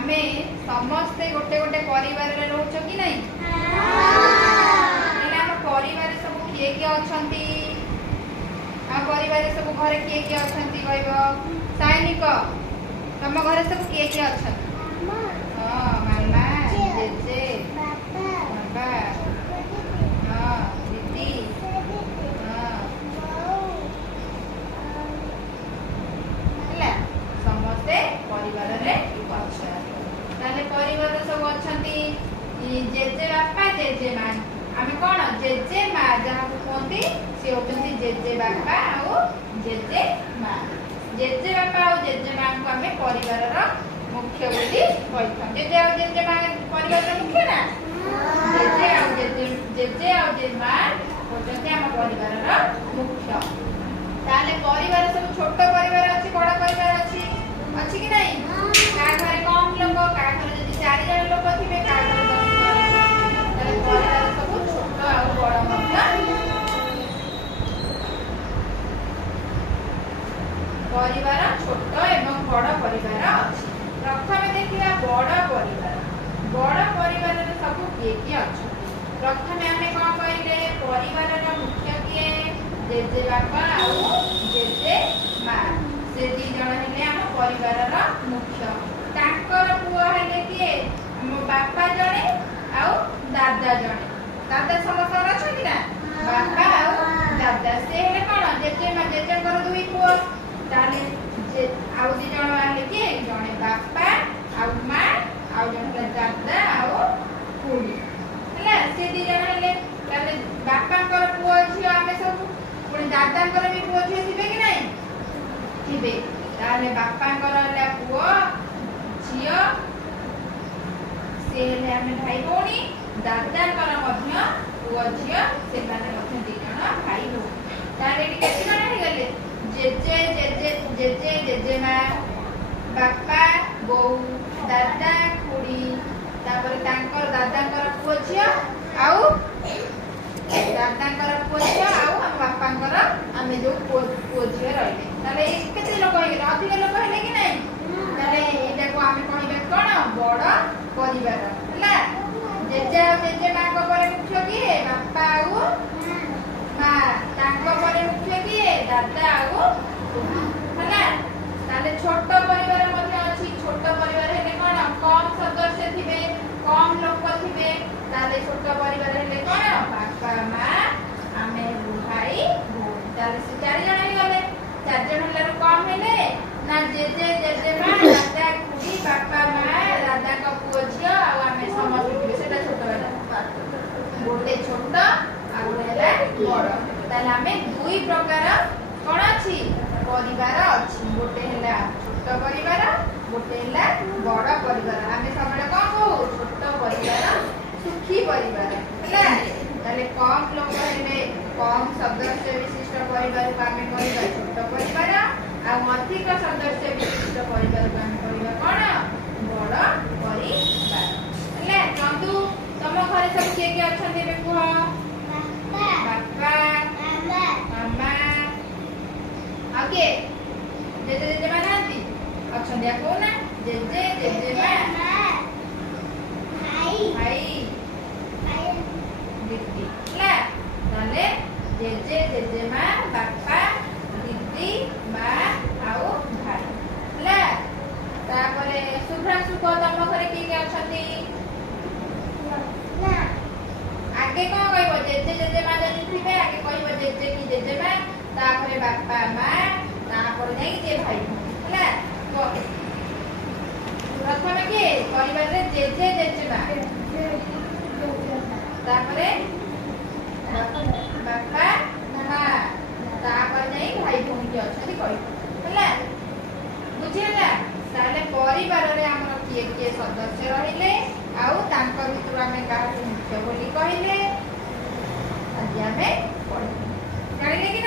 आमे समस्ते गोटे गोटे परिवार रे रहउछ कि नहीं हम परिवार सब किए किए अछंती आ परिवार सब घरे किए किए अछंती कहबो सैनिक तम घरे सब किए किए अछंती हां मामा जेजे बाबा हां दीदी हां हला समस्ते परिवार रे ताले परिवार सब अछंती जेजे बापा जेजे मां आमे कोन जेजे मां जहा कोंती से होतंती जेजे बापा आ जेजे मां जेजे बापा आ जेजे मां को आमे परिवार रो मुख्य बोली कहथां जेजे आ जेजे मां परिवार रो मुख्य ना जेजे आ जेजे मां होतंती हम परिवार रो मुख्य ताले परिवार सब छोट परिवार अछि बड़ परिवार अछि कि नहीं का घरे कम लोग का घरे जदी 4 जण लोग थिबे का घरे 10 जण ताले परिवार सब छोट आ बड़ मध्य परिवार छोट एवं बड़ परिवार अछि प्रथमे देखिया बड़ परिवार रे सब किए किए अछि प्रथमे हमें कोन कहिले परिवार रो मुख्य किए जेजे बापा आ जेजे मां से दी जण हेले हम परिवार रो मुख्य ताकर पुआ हेले किए हम बापा जणे आ दादा जणे दादा समस्त अछि कि ना बापा आ दादा से हेले कोन जेजे मां जेजे कर दुई पुआ ताले जे आउ दी जण हेले किए जणे बापा आ मां आ जणे दादा आ खुडी हला से दी जण हेले ताले बापा कर पुआ झियो आमे सब पुणी दादा कर भी पुआ झियो थिबे कि नहीं थिबे ताले बापा कर हला पुआ झियो से हेले आमे भाई भौणी दादा कर मध्य पुआ झियो से माने मध्य दी जण भाई भौणी ताले केते जण हे गले जेजे जेजे जेजे जेजे मां बापा बहू दादा खुडी तापर तांकर दादा कर पुआ झियो आउ दादांकर पुआ झियो आउ हम बापांकर आमे जो पुआ झियो रहले ताले केते लोक हे गेले अधिक लोक हेले कि नहीं ताले एटा को आमे कहबे कोन बड़ परिवार हला जेजे जेजे मां को पर मुख्य किए बापा आउ मां तांको पर मुख्य किए दादा आउ हला ताले छोट परिवार मध्ये अछि छोट परिवार हेले कोन कम सदस्य थिबे कम लोक थिबे ताले छोट परिवार हेले कोन बापा मां आमे भाई भौणी ताले से 4 जण हे गले 4 जण हेले कम हेले ना जेजे जेजे मां दादा खुडी बापा मां दादा का पुआ झियो आ आमे समस्त थिबे सेटा छोट होला गोटे छोट आ हेला बड़ ताले आमे दुई प्रकार कोन अछि परिवार अछि गोटे हेला छोट परिवार गोटे हेला बड़ परिवार आमे सबले कोन कहू छोट परिवार सुखी परिवार हैला ताले कम लोग हेले कम सदस्य विशिष्ट परिवार को आमे कहबा छोट परिवार आ अधिक सदस्य विशिष्ट परिवार को आमे कहबा कोन बड़ परिवार हैला चंदू तम घरे सब के अछंती बे कुह बापा मामा आके जेजे जेजे मां नांती अछंती आ कोना जेजे जेजे मां भाई दीदी ला ताले जेजे जेजे मां बापा दीदी मां आउ भाई ला तापरे सुभ्रांशु को तम घरे के अछंती ना आगे को कहबो जेजे जेजे मां जदी थिबे आगे कहबो जेजे की जेजे मां तापरे बापा मां तापरे नै जे भाई ला प्रथमे के परिवार रे जेजे जेजे मां तापरे बापा मां तापर नै भाई भौणी के अछि कहि हला बुझिला ताले परिवार रे हमर किए किए सदस्य रहिले आउ तांकर भितर हमें का मुख्य बोली कहिले आज हमें पढी जानिले